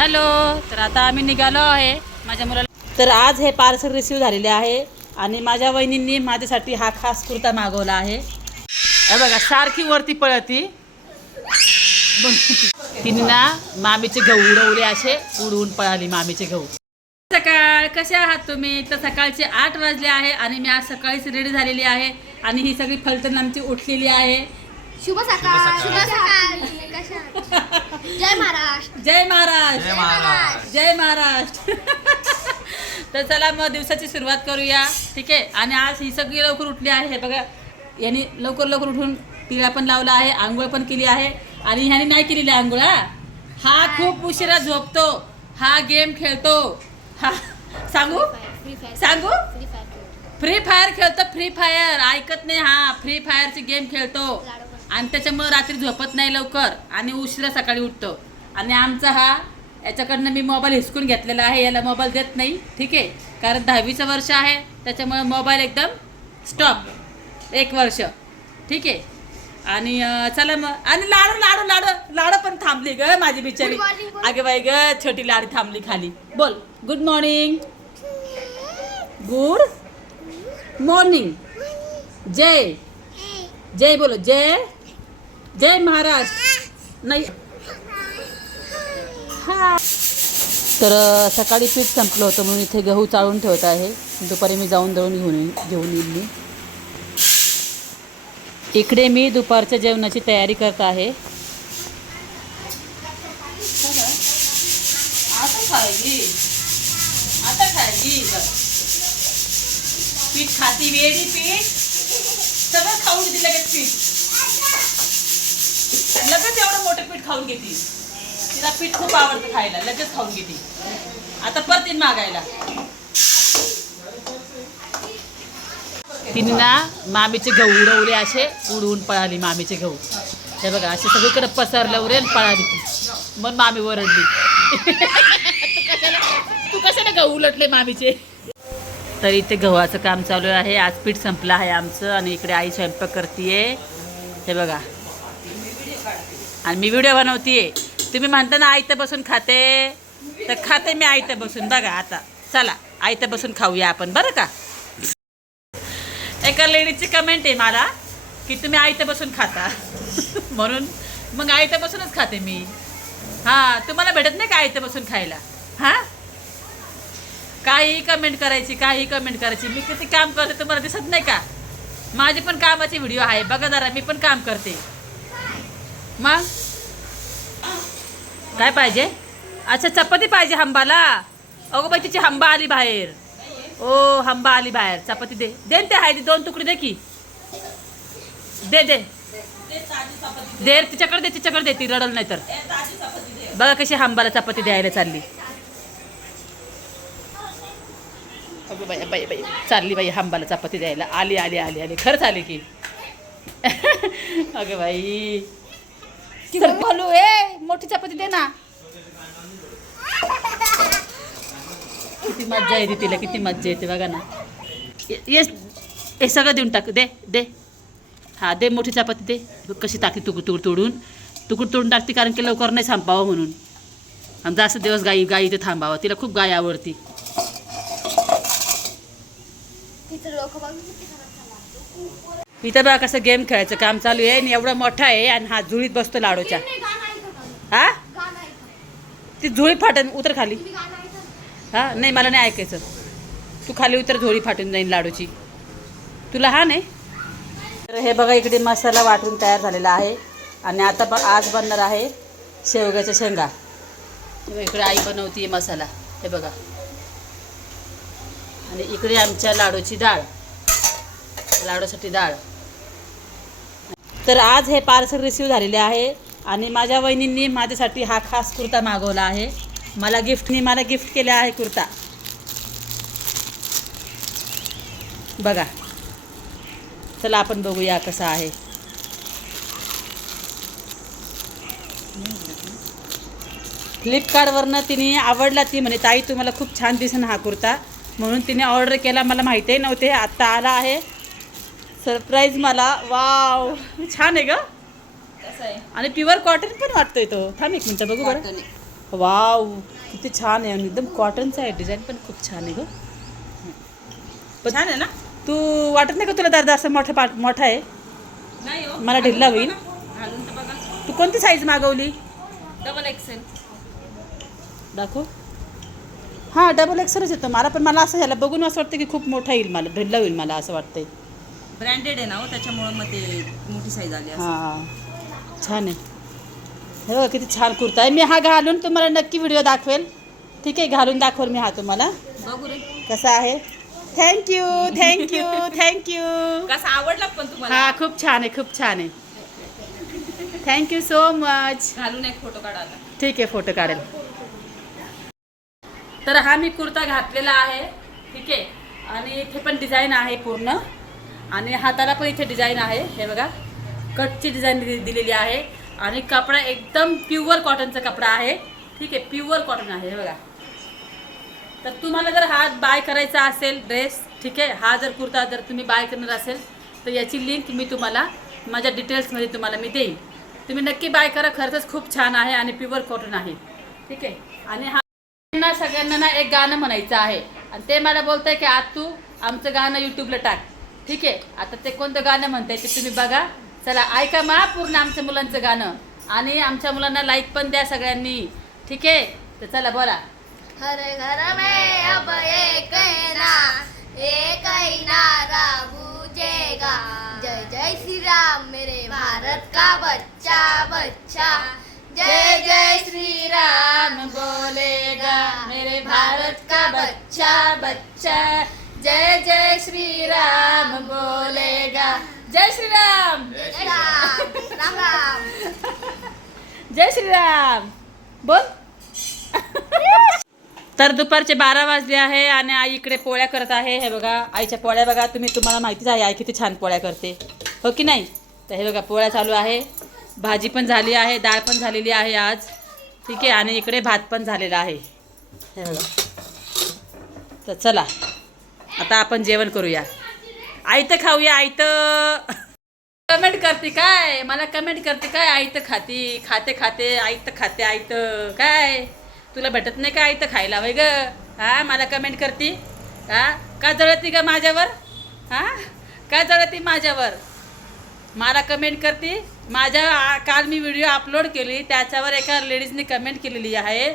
Hello तर आता आम्ही निघालो आहे माझ्या मुलाला. तर आज हे पार्सल रिसीव्ह झालेले आहे आणि माझ्या वहिनींनी माझ्यासाठी हा खास कुर्ता मागवला आहे. बघा सारखी वरती पळती. तिने ना मामीचे गहू उडवले असे उडवून पळाली मामीचे गहू सकाळ कसे आहात तुम्ही? तर सकाळचे आठ वाजले आहे आणि मी आज सकाळीच रेडी झालेली आहे आणि ही सगळी फलटण आमची उठलेली आहे. शुभ सकाळ शुभ सकाळ जय महाराष्ट्र. जय महाराज जय महाराज जय महाराष्ट्र. तर चला मग दिवसाची सुरुवात करूया. ठीक आहे? आणि आज ही सगळी लवकर उठली आहे. हे बघा यांनी लवकर लवकर उठून तिला पण लावला आहे आंघोळ पण केली आहे. आणि ह्याने नाही केलेली आंघोळ हा? हा खूप उशिरा झोपतो. हा गेम खेळतो. हा. सांगू? फ्री फायर सांगू? फ्री फायर फ्री फायर खेळतो. फ्री फायर ऐकत नाही हा. फ्री फायरची गेम खेळतो. आणि त्याच्यामुळे रात्री झोपत नाही लवकर आणि उशिरा सकाळी उठतो. आणि आमचा हा याच्याकडनं मी मोबाईल हिसकून घेतलेला आहे याला मोबाईल देत नाही ठीक आहे? कारण दहावीचं वर्ष आहे त्याच्यामुळे मोबाईल एकदम स्टॉप. एक वर्ष ठीक आहे? आणि चला मग. आणि लाडू लाडू लाडू लाडू पण थांबली ग माझी बिचारी. अगे बाई ग छोटी लाडी थांबली खाली. बोल. गुड मॉर्निंग गुड मॉर्निंग जय. जय बोलो जय. जय महाराष्ट्र नाही. हा. तर सकाळी पीठ संपलं होतं म्हणून इथे गहू चाळून ठेवत आहे. दुपारी मी जाऊन दळून घेऊन येईन- घेऊन येईल मी. इकडे मी दुपारच्या जेवणाची तयारी करत आहे. आता खायची. पीठ खाती वेळी पीठ. सगळं खाऊन दिलं पीठ. लगेच एवढं मोठं पीठ खाऊन घेते तिला पीठ खूप आवडतं खायला लगेच खाऊन घेते आता परत येईन मागायला. तिने ना मामीचे गहू उडवले असे उडवून पळाली मामीचे गहू. हे बघा असे सगळीकडे पसरलं उरे आणि पळाली ती. मग मामी ओरडली. तू कशाला तू कशाला गहू उलटले मामीचे? तर इथे गव्हाचं काम चालू आहे. आज पीठ संपलं आहे आमचं आणि इकडे आई स्वयंपाक करतीये. हे बघा. आणि मी व्हिडिओ बनवतीये. तुम्ही म्हणता ना आयतं बसून खाते. तर खाते मी आयतं बसून. बघा आता. चला आयतं बसून खाऊया आपण. बरं का? एका लेडीजची कमेंट आहे मला की तुम्ही आयतं बसून खाता. म्हणून मग आयतं बसूनच खाते मी. हां तुम्हाला भेटत नाही का आयतं बसून खायला? हां? काही कमेंट करायची काही कमेंट करायची. मी किती काम करते तुम्हाला दिसत नाही का? माझी पण कामाची व्हिडिओ आहे. बघा जरा मी पण काम करते. मग? काय पाहिजे? अच्छा चपाती पाहिजे हंबाला. अगो बाई तिची हंबा आली बाहेर. ओ हंबा आली बाहेर. चपाती दे. दे ते हाय दोन तुकडे दे की. दे दे. दे तिच्याकडे दे तिच्याकडे दे. ती रडल नाही तर. बघा कशी हंबाला चपाती द्यायला चालली. अगं बाई बाई बाई. चालली बाई हंबाला चपाती द्यायला. आली आली आली आली. खरंच आली की. अगं बाई. तर बोलू ए मोठी चपाती दे ना. किती मज्जा येते तिला किती मज्जा येते बघा ना. ये- हे सगळं देऊन टाक दे दे. हा दे मोठी चपाती दे. कशी टाकते तुकड तुकड तोडून. तुकड तोडून टाकते कारण की लवकर नाही संपावं म्हणून. आणि जास्त दिवस गाई गाई इथे थांबावं. तिला खूप गाय आवडती. इथं बघा कसं गेम खेळायचं काम चालू आहे. आणि एवढा मोठा आहे आणि हा झुळीत बसतो लाडूच्या? हा. ती झुळी फाटन उतर खाली. हा? नाही मला नाही ऐकायचं. तू खाली उतर झोळी फाटून जाईन लाडूची. तुला हा नाही तर हे बघा इकडे मसाला वाटून तयार झालेला आहे. आणि आता ब आज बनणार आहे शेवग्याच्या शेंगा. हे इकडे आई बनवतीये मसाला. हे बघा. आणि इकडे आमच्या लाडूची डाळ. लाडूसाठी डाळ. तर आज हे पार्सल रिसीव झालेले आहे आणि माझ्या वहिनींनी माझ्यासाठी हा खास कुर्ता मागवला आहे. मला गिफ्टनी मला गिफ्ट केला आहे कुर्ता. बघा. चला आपण बघूया कसा आहे. फ्लिपकार्टवरनं तिने आवडला ती म्हणे ताई तुम्हाला खूप छान दिसेन हा कुर्ता. म्हणून तिने ऑर्डर केला. मला माहितीही नव्हते. आत्ता आला आहे. सरप्राईज मला. वाव. छान आहे ग. आणि प्युअर कॉटन पण वाटतोय तो. थांब एक मिनटं बघू बरं. वाव. किती छान आहे आणि एकदम कॉटनचं आहे. डिझाईन पण खूप छान आहे ग. छान आहे ना? तू वाटत नाही का तुला दादा असं मोठा पाट मोठा आहे? नाही हो. मला ढिल्ला होईल. तू कोणती साईज मागवली? डबल एक्सेल दाखव. हां डबल एक्सरच येतो. मला पण मला असं ह्याला बघून असं वाटतं की खूप मोठा येईल मला. ढिल्ला होईल मला असं वाटतंय. ब्रँडेड आहे ना हो त्याच्यामुळं मग ते मोठी साईज आली असं हां. छान आहे. हे किती छान कुर्ता आहे. मी हा घालून तुम्हाला नक्की व्हिडिओ दाखवेल. ठीक आहे घालून दाखवेल मी हा तुम्हाला. बघू रे. कसा आहे? थँक्यू थँक्यू थँक्यू कसा आवडला पण तुम्हाला? हा खूप छान आहे खूप छान आहे. थँक्यू सो मच घालून एक फोटो काढा आता. ठीक आहे फोटो काढेल. तर हा मी कुर्ता घातलेला आहे. ठीक आहे. आणि इथे पण डिझाईन आहे पूर्ण. आणि हाताला पण इथे डिझाईन आहे. हे बघा. कटची डिझाईन दिलेली आहे. आणि कपडा एकदम प्युअर कॉटनचा कपडा आहे. ठीक आहे प्युअर कॉटन आहे. हे बघा. तर तुम्हाला जर हा बाय करायचा असेल ड्रेस ठीक आहे हा जर कुर्ता जर तुम्ही बाय करणार असेल तर याची लिंक मी तुम्हाला माझ्या डिटेल्समध्ये तुम्हाला मी देईन. तुम्ही नक्की बाय करा. खरंच खूप छान आहे आणि प्युअर कॉटन आहे. ठीक आहे. आणि हा सगळ्यांना ना एक गाणं म्हणायचं आहे. आणि ते मला बोलतंय की आज तू आमचं गाणं यूट्यूबला टाक. ठीक आहे आता ते कोणतं गाणं म्हणताय ते तुम्ही बघा. चला ऐका मा पूर्ण आमच्या मुलांचं गाणं. आणि आमच्या मुलांना लाईक पण द्या सगळ्यांनी. ठीक आहे? तर चला बोला. हर घर में अब एक ना एक नारा गूंजेगा जय जय श्री राम मेरे भारत का बच्चा बच्चा. जय जय श्री राम बोलेगा मेरे भारत का बच्चा बच्चा. जय जय श्री राम बोलेगा। जय श्री राम जय राम राम राम जय श्रीराम। बोल। तर दुपारचे बारा वाजले आहे आणि आई इकडे पोळ्या करत आहे. हे बघा आईच्या पोळ्या बघा तुम्ही तुम्हाला माहितीच आहे आई किती छान पोळ्या करते. हो की नाही? तर हे बघा पोळ्या चालू आहे. भाजी पण झाली आहे डाळ पण झालेली आहे आज. ठीक आहे आणि इकडे भात पण झालेला आहे. हे बघा. तर चला. आता आपण जेवण करूया. आयतं खाऊया आयतं. कमेंट करते काय? मला कमेंट करते काय? आईत खाती खाते खाते आईत खाते आईत काय? तुला भेटत नाही का आईत खायला वय ग? हा? मला कमेंट करते. हा? का जळती का माझ्यावर? हा? का जळती माझ्यावर? मला कमेंट करते. माझ्या काल मी व्हिडिओ अपलोड केली त्याच्यावर एका लेडीजने कमेंट केलेली आहे.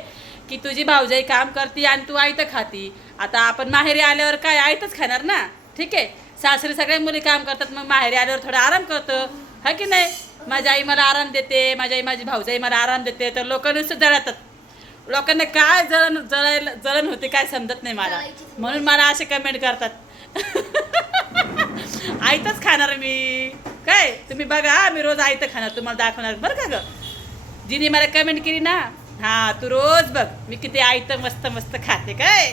की तुझी भाऊजाई काम करते आणि तू आईत खाती. आता आपण माहेरी आल्यावर काय आईतच खाणार ना? ठीक आहे? सासरी सगळ्या मुली काम करतात मग माहेरी आल्यावर थोडा आराम करतो. हा की नाही? माझी आई मला आराम देते माझी आई माझी भाऊजाई मला आराम देते तर लोक नुसतं जळतात. लोकांना काय जळण जळायला जळण होते काय समजत नाही मला. म्हणून मला असे कमेंट करतात. आयतच खाणार मी. काय? तुम्ही बघा मी रोज आयतं खाणार तुम्हाला दाखवणार. बरं का ग? जिने मला कमेंट केली ना हा तू रोज बघ मी किती आयतं मस्त मस्त खाते काय?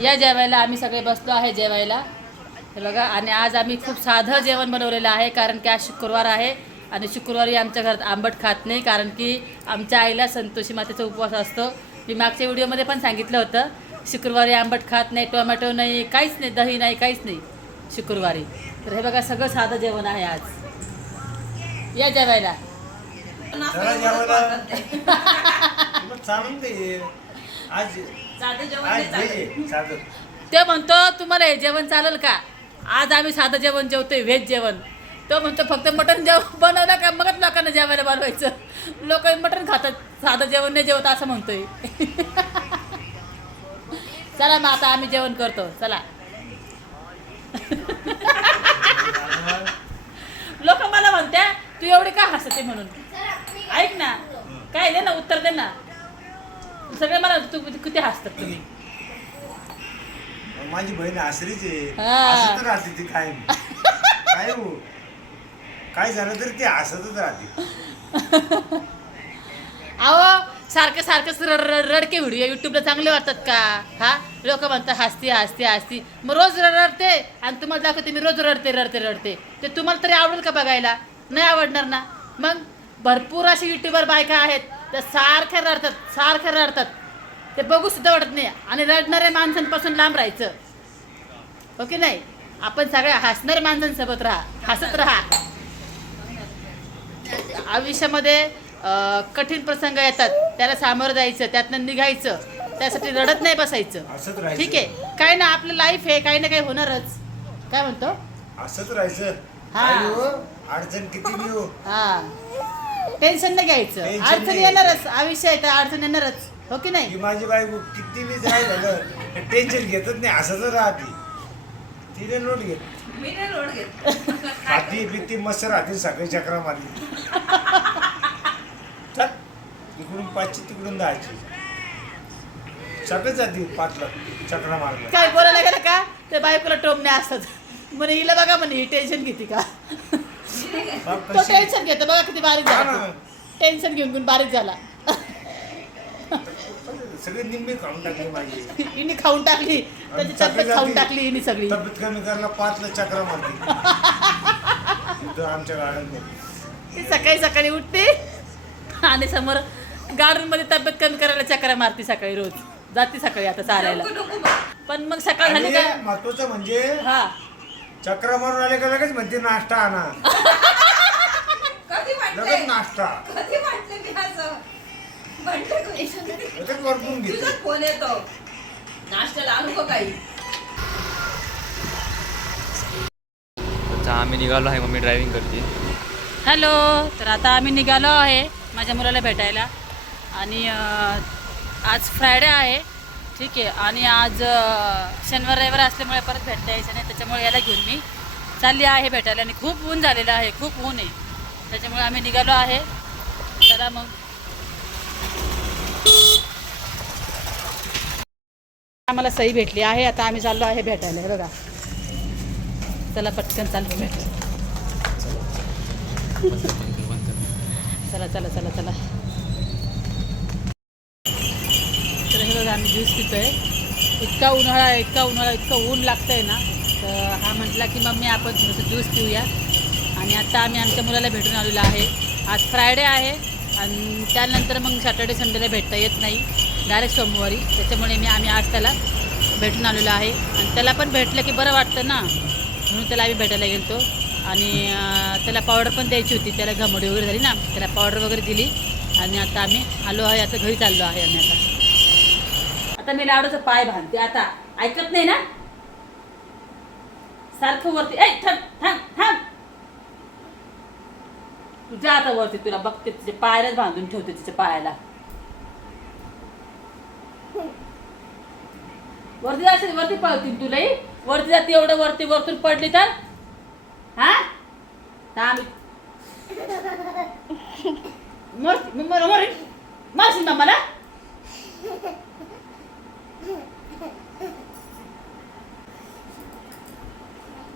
या जेवायला आम्ही सगळे बसलो आहे जेवायला. हे बघा आणि आज आम्ही खूप साधं जेवण बनवलेलं आहे कारण की आज शुक्रवार आहे आणि शुक्रवारी आमच्या घरात आंबट खात नाही कारण की आमच्या आईला संतोषी मातेचा उपवास असतो. मी मागच्या व्हिडिओमध्ये पण सांगितलं होतं शुक्रवारी आंबट खात नाही टोमॅटो नाही काहीच नाही दही नाही काहीच नाही शुक्रवारी. तर हे बघा सगळं साधं जेवण आहे आज. या जेवायला. जरा जेवायला मग चालून दे आज साधं जेवण आज नाही चालत. दे साधं. ते म्हणतो तुम्हाला हे जेवण चालेल का? आज आम्ही साधं जेवण जेवतोय व्हेज जेवण. तो म्हणतो फक्त मटण जेवण बनवलं का? मगच लोकांना जेवायला बनवायचं लोक मटण खातात साधं जेवण नाही जेवत असं म्हणतोय. चला मग आता आम्ही जेवण करतो चला. लोक मला म्हणत्या तू एवढी का हसते म्हणून? ऐक ना. काय दे ना उत्तर दे ना. सगळे मला तू किती हसतात तुम्ही? माझी बहीण आसरीच आहे. राहते ती काय काय हो? काय झालं तरी ती हसतच राहते. अहो सारखं सारखं रड रड- रडके व्हिडिओ युट्यूबला चांगले वाटतात का? हा? लोक म्हणतात हसती हसती हसती. मग रोज रड- रडते आणि तुम्हाला दाखवते मी रोज रडते रडते रडते. ते तुम्हाला तरी आवडेल का बघायला? नाही आवडणार ना. मग? भरपूर असे युट्यूबर बायका आहेत. त्या सारख्या रडतात सारख्या रडतात. ते बघू सुद्धा वाटत नाही. आणि रडणाऱ्या माणसांपासून लांब राहायचं. ओके नाही? आपण सगळ्या हसणाऱ्या माणसांसोबत राहा. हसत राहा. आयुष्यामध्ये कठीण प्रसंग येतात. त्याला सामोरं जायचं त्यातनं निघायचं. त्यासाठी रडत नाही बसायचं. ठीक आहे. काय ना आपलं लाईफ आहे काही ना काही होणारच. काय म्हणतो? असंच राहायचं. हा. हो, अडचण किती हो हा. टेन्शन नाही घ्यायचं. Tension अडचण येणारच. आयुष्य आहे तर अडचण येणारच. हो की नाही? माझी बायको किती बी जाय झालं टेन्शन घेतच नाही. असंच राहते. तिने नोट घेत. मी नाही रोड घेत. खाती पिती मस्त राहते सगळी चक्रा मारली चल. इकडून पाचशे तिकडून दहाची. सगळेच जाते पाचला चक्रा मारला काय बोलायला गेलं का? ते बायकोला टोमणे असतात. म्हणे हिला बघा म्हणे ही टेन्शन घेते का? बाप तो कशी? टेन्शन घेतो. बघा किती बारीक हा. झाला. ना. टेन्शन घेऊन घेऊन बारीक झाला. सगळे निम्मे खाऊन टाकले माझी. हिने खाऊन टाकली. त्याची तब्येत खाऊन टाकली हिने सगळी. तब्येत कमी करायला पाचला चक्रा मारते इथं आमच्या गाड्यांमध्ये. ती सकाळी सकाळी उठते आणि समोर गार्डनमध्ये तब्येत कमी करायला चक्रा मारते सकाळी रोज. जाते सकाळी आता चालायला. पण मग सकाळ झाली का? महत्वाचं म्हणजे हा. चक्रा मारून आले का लगेच म्हणते नाश्ता आणा. कधी लगेच म्हटलंय नाश्ता. कधी म्हटले मी असं? म्हटलं कधी? लगेच घेते. तुझा फोन येतो. नाश्त्याला आणू का काही? तर आम्ही निघालो आहे मम्मी ड्रायव्हिंग करते. हॅलो तर आता आम्ही निघालो आहे माझ्या मुलाला भेटायला. आणि अं, आज फ्रायडे आहे. ठीक आहे. आणि आज शनिवार रविवार असल्यामुळे परत भेटता यायचं नाही त्याच्यामुळे याला घेऊन मी चालली आहे भेटायला. आणि खूप ऊन झालेलं आहे खूप ऊन आहे. त्याच्यामुळे आम्ही निघालो आहे. चला मग. आम्हाला सही भेटली आहे आता आम्ही चाललो आहे भेटायला. बघा. चला पटकन चाललो भेट. चला चला चला चला तर हे बघा आम्ही ज्यूस पितो आहे इतका उन्हाळा इतका उन्हाळा इतकं ऊन लागतं आहे ना तर हा म्हटला की मम्मी आपण थोडंसं ज्यूस पिऊया. आणि आता आम्ही आमच्या मुलाला भेटून आलेलो आहे. आज फ्रायडे आहे आणि त्यानंतर मग सॅटर्डे संडेला भेटता येत नाही डायरेक्ट सोमवारी. त्याच्यामुळे मी आम्ही आज त्याला भेटून आलेलो आहे. आणि त्याला पण भेटलं की बरं वाटतं ना म्हणून त्याला आम्ही भेटायला गेलो आणि त्याला पावडर पण द्यायची होती त्याला घमोडी वगैरे झाली ना त्याला पावडर वगैरे दिली. आणि आता आम्ही आलो आहे आता घरी चाललो आहे आम्ही आता. आता मी लाडूचा पाय बांधते आता. ऐकत नाही ना? सारखं वरती ऐ थांब थांब थांब. तुझ्या आता वरती तुला बघते तिचे पायालाच बांधून ठेवते तिच्या पायाला. वरती जाशील वरती पळतील तुलाही वरती जाते एवढं वरती वरतून पडली तर? हा? थांब. मर मर मर मारशील ना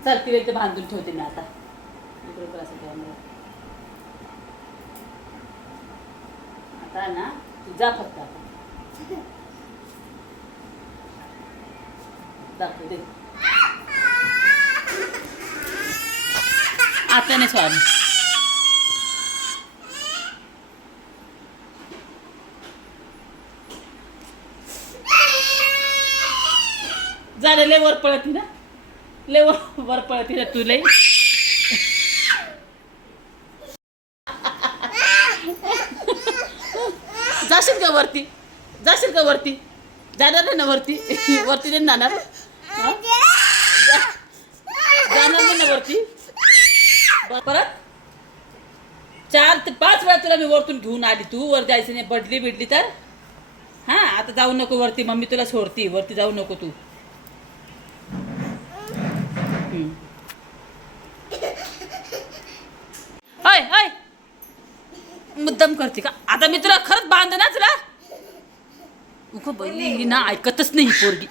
चल तिला इथे बांधून ठेवते मी आता. बरोबर असं आता ना तू जा फक्त आता. दाखव दे आता नाही स्वामी झालेले वर पळत ना. लय वर पळती तू लय. जाशील का वरती? जाशील का वरती? जाणार नाही ना वरती? वरती नाही जाणार? जाणार नाही ना वरती? परत? चार ते पाच वेळा तुला मी वरतून घेऊन आली तू. वर जायचं नाही पडली बिडली तर. हा आता जाऊ नको वरती. मम्मी तुला सोडती. वरती जाऊ नको तू हम्म. होय होय मुद्दाम करते का? आता मी तुला खरंच बांध ना तुला बाई ही ना ऐकतच नाही पोरगी.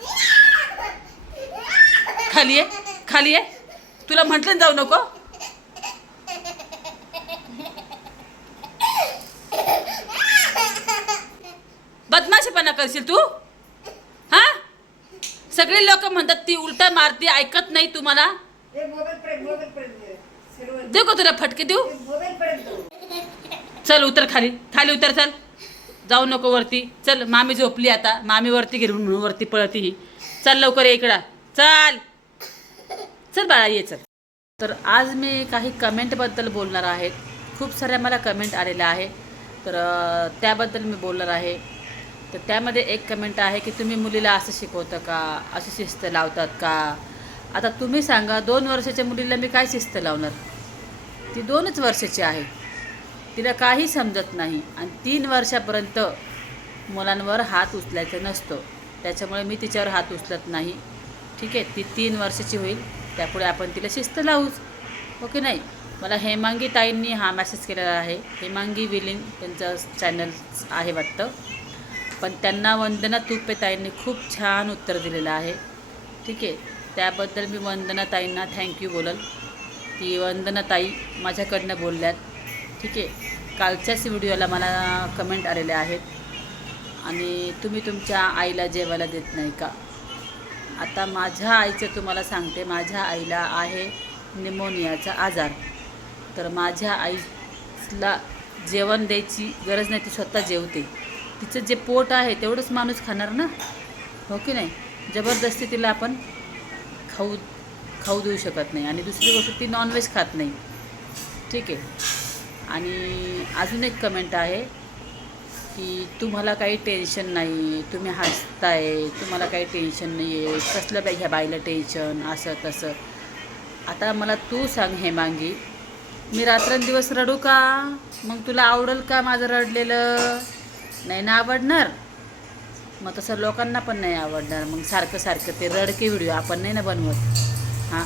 खाली आहे खाली आहे तुला म्हटलं जाऊ नको. बदमाशीपणा करशील तू? हा? सगळे लोक म्हणतात ती उलटा मारती ऐकत नाही तुम्हाला देऊ का तुला फटके देऊ? चल उतर खाली. खाली उतर चल. जाऊ नको वरती. चल मामी झोपली आता. मामी वरती गेली म्हणून वरती पळती ही. चल लवकर ये इकडं. चल. चल बाळा ये चल. तर आज मी काही कमेंटबद्दल बोलणार आहे. खूप साऱ्या मला कमेंट आलेल्या आहे. तर त्याबद्दल मी बोलणार आहे. तर त्यामध्ये एक कमेंट आहे की तुम्ही मुलीला असं शिकवतं का? अशी शिस्त लावतात का? आता तुम्ही सांगा दोन वर्षाच्या मुलीला मी काय शिस्त लावणार? ती दोनच वर्षाची आहे. तिला काही समजत नाही. आणि तीन वर्षापर्यंत मुलांवर हात उचलायचा नसतो. त्याच्यामुळे मी तिच्यावर हात उचलत नाही. ठीक आहे ती तीन वर्षाची होईल. त्यापुढे आपण तिला शिस्त लावूच ओके हो नाही? मला हेमांगी ताईंनी हा मेसेज केलेला आहे. हेमांगी विलिंग त्यांचं चॅनल आहे वाटतं. पण त्यांना वंदना तुपे ताईंनी खूप छान उत्तर दिलेलं आहे. ठीक आहे त्याबद्दल मी वंदना ताईंना थँक्यू बोलल. ती वंदना ताई माझ्याकडनं बोलल्यात. ठीक आहे कालच्याच व्हिडिओला मला कमेंट आलेल्या आहेत. आणि तुम्ही तुमच्या आईला जेवायला देत नाही का? आता माझ्या आईचं तुम्हाला सांगते. माझ्या आईला आहे निमोनियाचा आजार. तर माझ्या आईला जेवण द्यायची गरज नाही. ती स्वतः जेवते. तिचं जे पोट आहे तेवढंच माणूस खाणार ना? हो की नाही? जबरदस्ती तिला आपण खाऊ खाऊ देऊ शकत नाही. आणि दुसरी गोष्ट ती नॉनव्हेज खात नाही. ठीक आहे? आणि अजून एक कमेंट आहे की तुम्हाला काही टेन्शन नाही तुम्ही हसताय तुम्हाला काही टेन्शन नाही आहे कसलं बाई ह्या बाईला टेन्शन असं तसं. आता मला तू सांग हे मांगी मी रात्रंदिवस रडू का? मग तुला आवडेल का माझं रडलेलं? नाही ना आवडणार? मग तसं लोकांना पण नाही आवडणार. मग सारखं सारखं ते रडके व्हिडिओ आपण नाही ना बनवत. हां?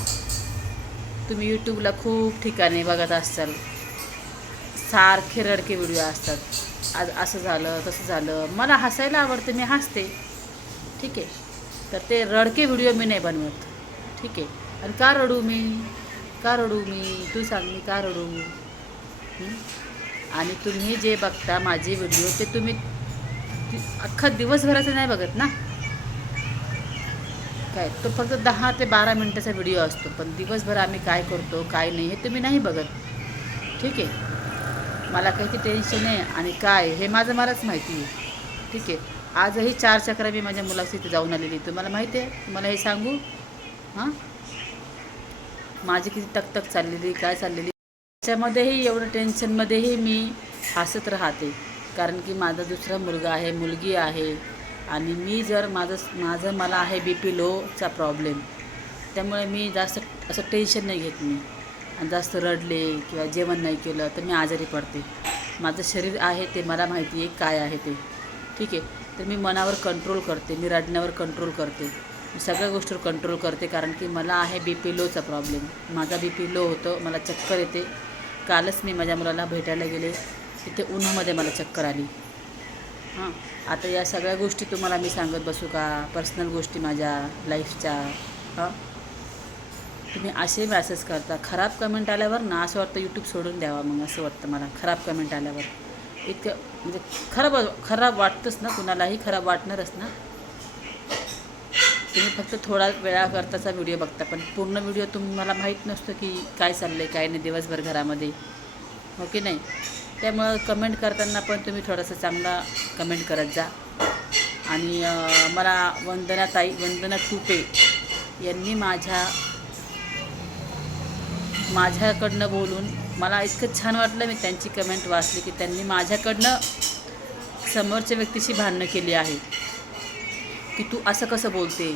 तुम्ही यूट्यूबला खूप ठिकाणी बघत असाल. सारखे रडके व्हिडिओ असतात. आज असं झालं तसं झालं. मला हसायला आवडतं मी हसते. ठीक आहे. तर ते रडके व्हिडिओ मी नाही बनवत. ठीक आहे. आणि का रडू मी? का रडू मी? तू सांग मी का रडू आणि तुम्ही जे बघता माझे व्हिडिओ ते तुम्ही अख्खा दिवसभराचं नाही बघत ना? काय? तो फक्त दहा ते बारा मिनटाचा व्हिडिओ असतो. पण दिवसभर आम्ही काय करतो काय नाही हे तुम्ही नाही बघत. ठीक आहे. मला काही ते टेन्शन आहे आणि काय? हे माझं मलाच माहिती आहे. ठीक आहे. आजही चार चक्र मी माझ्या मुलाशी इथे जाऊन आलेली तुम्हाला माहिती आहे? तुम्हाला हे सांगू? हां? माझी किती तकतक चाललेली काय चाललेली? त्याच्यामध्येही एवढं टेन्शनमध्येही मी हसत राहते. कारण की माझा दुसरा मुलगा आहे मुलगी आहे. आणि मी जर माझं माझं मला आहे बी पी लोचा प्रॉब्लेम त्यामुळे मी जास्त असं टेन्शन नाही घेत मी. जास्त रडले किंवा जेवण नाही केलं तर मी आजारी पडते. माझं शरीर आहे ते मला माहिती आहे काय आहे ते. ठीक आहे? तर मी मनावर कंट्रोल करते मी रडण्यावर कंट्रोल करते. मी सगळ्या गोष्टीवर कंट्रोल करते कारण की मला आहे बी पी लोचा प्रॉब्लेम माझा बी पी लो होतो मला चक्कर येते. कालच मी माझ्या मुलाला भेटायला गेले. तिथे उन्हामध्ये मला चक्कर आली. हां? आता या सगळ्या गोष्टी तुम्हाला मी सांगत बसू का? पर्सनल गोष्टी माझ्या लाईफच्या हां? तुम्ही असे मॅसेज करता. खराब कमेंट आल्यावर ना असं वाटतं यूट्यूब सोडून द्यावा मग असं वाटतं मला. खराब कमेंट आल्यावर. इतकं म्हणजे खराब खराब वाटतंच ना कुणालाही खराब वाटणारच ना. तुम्ही फक्त थोडा वेळाकरताचा व्हिडिओ बघता. पण पूर्ण व्हिडिओ तुम्हाला माहीत नसतो की काय चाललं आहे काय नाही दिवसभर घरामध्ये. हो की नाही? त्यामुळं कमेंट करताना पण तुम्ही थोडंसं चांगला कमेंट करत जा. आणि मला वंदना ताई वंदना तुपे यांनी माझ्या माझ्याकडनं बोलून मला इतकं छान वाटलं मी त्यांची कमेंट वाचली की त्यांनी माझ्याकडनं समोरच्या व्यक्तीशी भांडणं केली आहे. की तू असं कसं बोलते?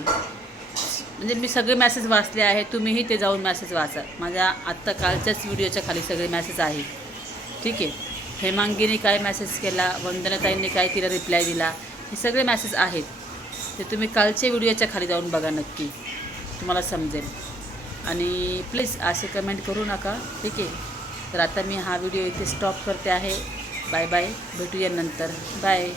म्हणजे मी सगळे मेसेज वाचले आहे तुम्हीही ते जाऊन मेसेज वाचा. माझ्या आत्ता कालच्याच व्हिडिओच्या खाली सगळे मेसेज आहे ठीक आहे? हेमांगीने काय मेसेज केला? वंदनाताईंनी काय तिला रिप्लाय दिला? हे सगळे मेसेज आहेत. ते तुम्ही कालच्या व्हिडिओच्या खाली जाऊन बघा नक्की. तुम्हाला समजेल. आणि प्लीज असे कमेंट करू नका. ठीक आहे? तर आता मी हा व्हिडिओ इथे स्टॉप करते आहे. बाय बाय भेटूया नंतर. बाय